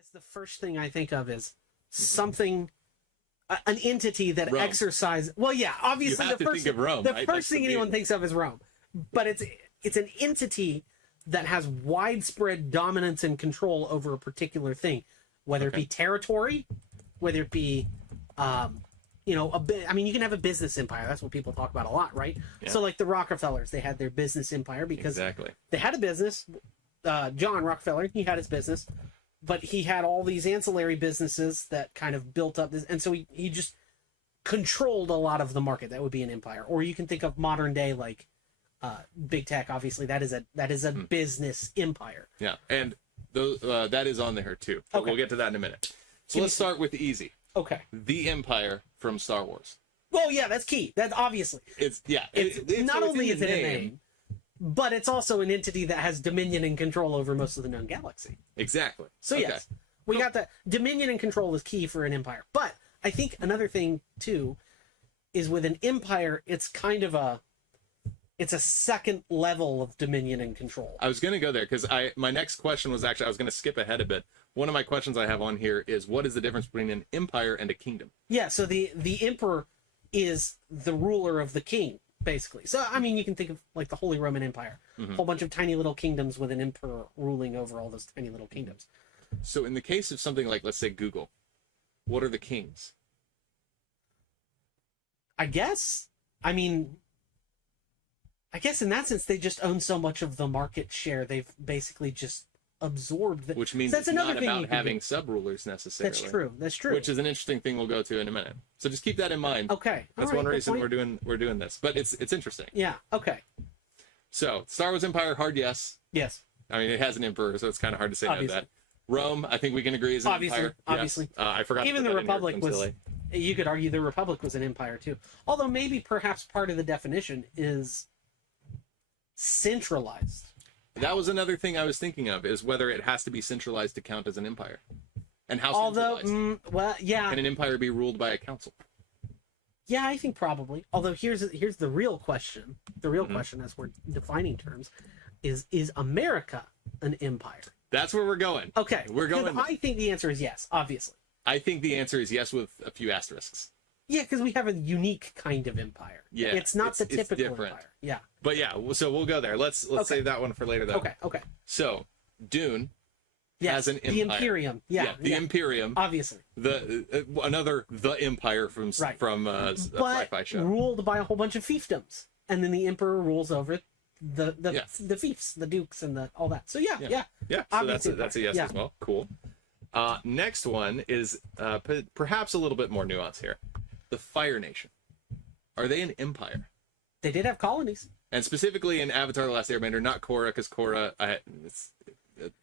guess the first thing I think of is something, an entity that Rome. exercises. Well, yeah, obviously You have the to first think of Rome, the right? first That's thing the anyone main- thinks of is Rome, but it's an entity that has widespread dominance and control over a particular thing, whether it be territory, whether it be, you know, I mean, you can have a business empire. That's what people talk about a lot, right? Yeah. So, like the Rockefellers, they had their business empire because Exactly. they had a business. John Rockefeller, he had his business, but he had all these ancillary businesses that kind of built up this, and so he just controlled a lot of the market. That would be an empire. Or you can think of modern day, like big tech. Obviously, that is a business empire. Yeah, and those that is on there too. But Okay. we'll get to that in a minute. So let's start with easy. Okay. The Empire from Star Wars. Well, yeah, that's key. That's obviously It's not only it's is it a name, but it's also an entity that has dominion and control over most of the known galaxy. Exactly. So Okay. yes, we got that. Dominion and control is key for an empire. But I think another thing too is with an empire, it's kind of a second level of dominion and control. I was going to go there because my next question was actually I was going to skip ahead a bit. One of my questions I have on here is what is the difference between an empire and a kingdom? Yeah, so the emperor is the ruler of the king, basically. So I mean, you can think of like the Holy Roman Empire, a whole bunch of tiny little kingdoms with an emperor ruling over all those tiny little kingdoms. So in the case of something like, let's say, Google, what are the kings? I guess in that sense they just own so much of the market share. They've basically just absorbed the, Which means that's it's another not thing about you can having do. sub-rulers necessarily. That's true. Which is an interesting thing we'll go to in a minute. So just keep that in mind. Okay. That's all right, one good reason point. we're doing this. But it's interesting. Yeah, okay. So Star Wars Empire, hard yes. Yes. I mean, it has an emperor, so it's kind of hard to say no to Obviously. that. Rome, I think we can agree is an empire. Obviously. Yes. I forgot. Even to the put that in here. Republic I'm was silly. you could argue the Republic was an empire too. Although maybe perhaps part of the definition is centralized. That was another thing I was thinking of, is whether it has to be centralized to count as an empire. And how Although centralized? well, yeah. Can an empire be ruled by a council? Yeah, I think probably. Although here's the real question. The real Mm-hmm. question, as we're defining terms, is America an empire? That's where we're going. Okay, We're going. I think the answer is yes. Obviously, I think the answer is yes with a few asterisks. yeah, because we have a unique kind of empire. Yeah, it's not the it's typical different. empire. Yeah. But yeah, so we'll go there. Let's save that one for later, though. Okay. So Dune Yes, has an empire. the Imperium. Yeah. the Imperium. Obviously. The the Empire from Right. a But sci-fi show. ruled by a whole bunch of fiefdoms, and then the emperor rules over the fiefs, the dukes, and all that. So yeah. Yeah. So Obviously, that's a yes yeah. as well. Cool. Next one is perhaps a little bit more nuance here. The Fire Nation. Are they an empire? They did have colonies. And specifically in Avatar: The Last Airbender, not Korra, because Korra,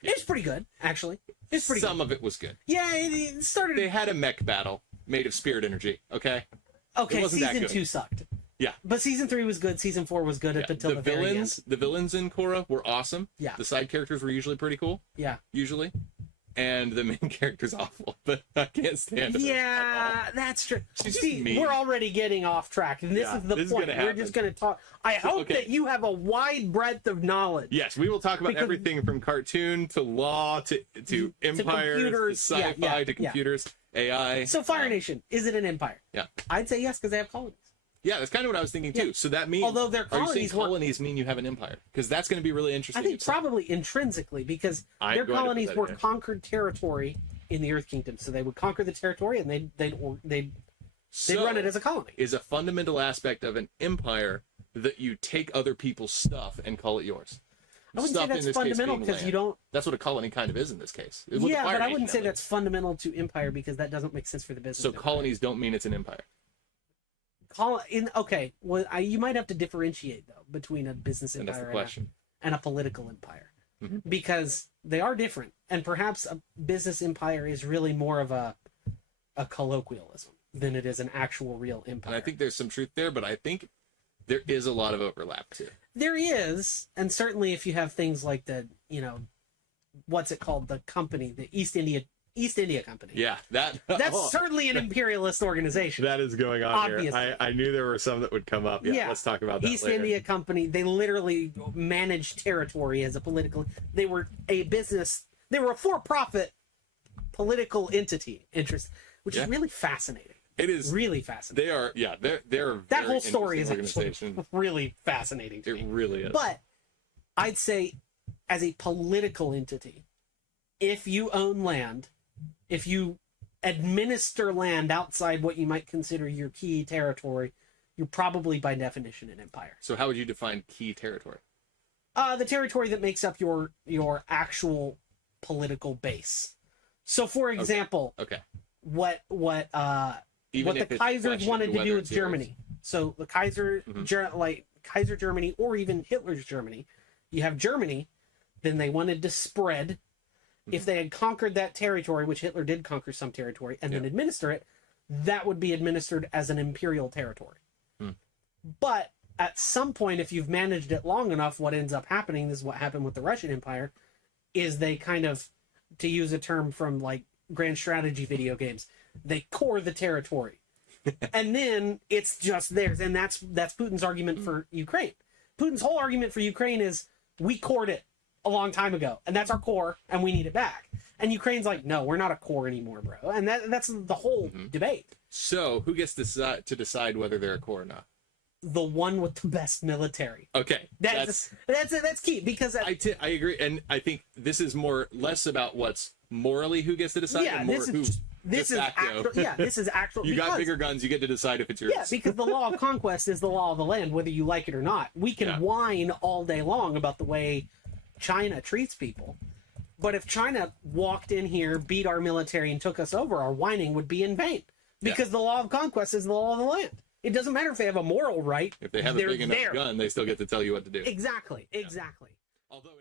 It's pretty good, actually. It's pretty some good. of it was good. Yeah, it started. They had a mech battle made of spirit energy. Okay. Okay, it wasn't that season good. 2 sucked. Yeah. But season 3 was good. Season 4 was good up until the very end. The villains in Korra were awesome. Yeah. The side characters were usually pretty cool. Yeah. Usually. And the main character's awful, but I can't stand it. Yeah, that's true. She's just See, mean. we're already getting off track, and this Yeah, is the this is point. gonna We're happen. just going to talk. I hope okay. that you have a wide breadth of knowledge. Yes, we will talk about Because- everything from cartoon to law to empires computers. to Yeah, sci-fi yeah, to yeah. computers, AI. So, Fire Nation, is it an empire? Yeah. I'd say yes, because they have colonies. Yeah, that's kind of what I was thinking too. Yeah. So that means, Although their are you saying colonies were- colonies mean you have an empire? Because that's going to be really interesting. I think if so. probably intrinsically, because I'm their going to put colonies that were in. conquered territory in the Earth Kingdom. So they would conquer the territory, and they'd So, run it as a colony. is a fundamental aspect of an empire that you take other people's stuff and call it yours. I wouldn't Stuff say in that's this case fundamental being because you land. don't. That's what a colony kind of is in this case. With the Yeah, Fire but I Nation, wouldn't say at that's least. fundamental to empire because that doesn't make sense for the business. So empire. colonies don't mean it's an empire. Okay, well, you might have to differentiate though between a business And that's empire the question. and a political empire, Mhm. because they are different, and perhaps a business empire is really more of a colloquialism than it is an actual real empire. And I think there's some truth there, but I think there is a lot of overlap too. there is, and certainly if you have things like what's it called, the company, the East India Company. Yeah, That's oh, certainly an imperialist organization. that is going on Obviously. here. I knew there were some that would come up. Yeah, let's talk about that East later. India Company, they literally managed territory as a political. They were a business. They were a for-profit political entity interest, which Yeah. is really fascinating. It is Really fascinating. They are, yeah. They're a That very whole story is interesting actually organization. really fascinating to It me. really is. But I'd say, as a political entity, if you own land, if you administer land outside what you might consider your key territory, you're probably by definition an empire. So how would you define key territory? The territory that makes up your actual political base. So, for example, Okay. what Even if the it's Kaisers questioned wanted to whether do with it's yours. Germany. So the Kaiser, Kaiser Germany, or even Hitler's Germany, you have Germany. Then they wanted to spread. If they had conquered that territory, which Hitler did conquer some territory, and then administer it, that would be administered as an imperial territory. But at some point, if you've managed it long enough, what ends up happening, this is what happened with the Russian Empire, is they kind of, to use a term from like grand strategy video games, they core the territory. And then it's just theirs. And that's Putin's argument for Ukraine. Putin's whole argument for Ukraine is, we cored it a long time ago, and that's our core, and we need it back. And Ukraine's like, no, we're not a core anymore, bro. And that's the whole debate. So who gets to decide whether they're a core or not? The one with the best military. Okay, That's key, because I agree, and I think this is less about what's morally who gets to decide, and more this is actual. You got bigger guns, you get to decide if it's yours. Yeah, because the law of conquest is the law of the land, whether you like it or not. We can whine all day long about the way China treats people, but if China walked in here, beat our military, and took us over, our whining would be in vain, because the law of conquest is the law of the land. It doesn't matter if they have a moral right. If they have a big enough gun, they still get to tell you what to do. Exactly. Although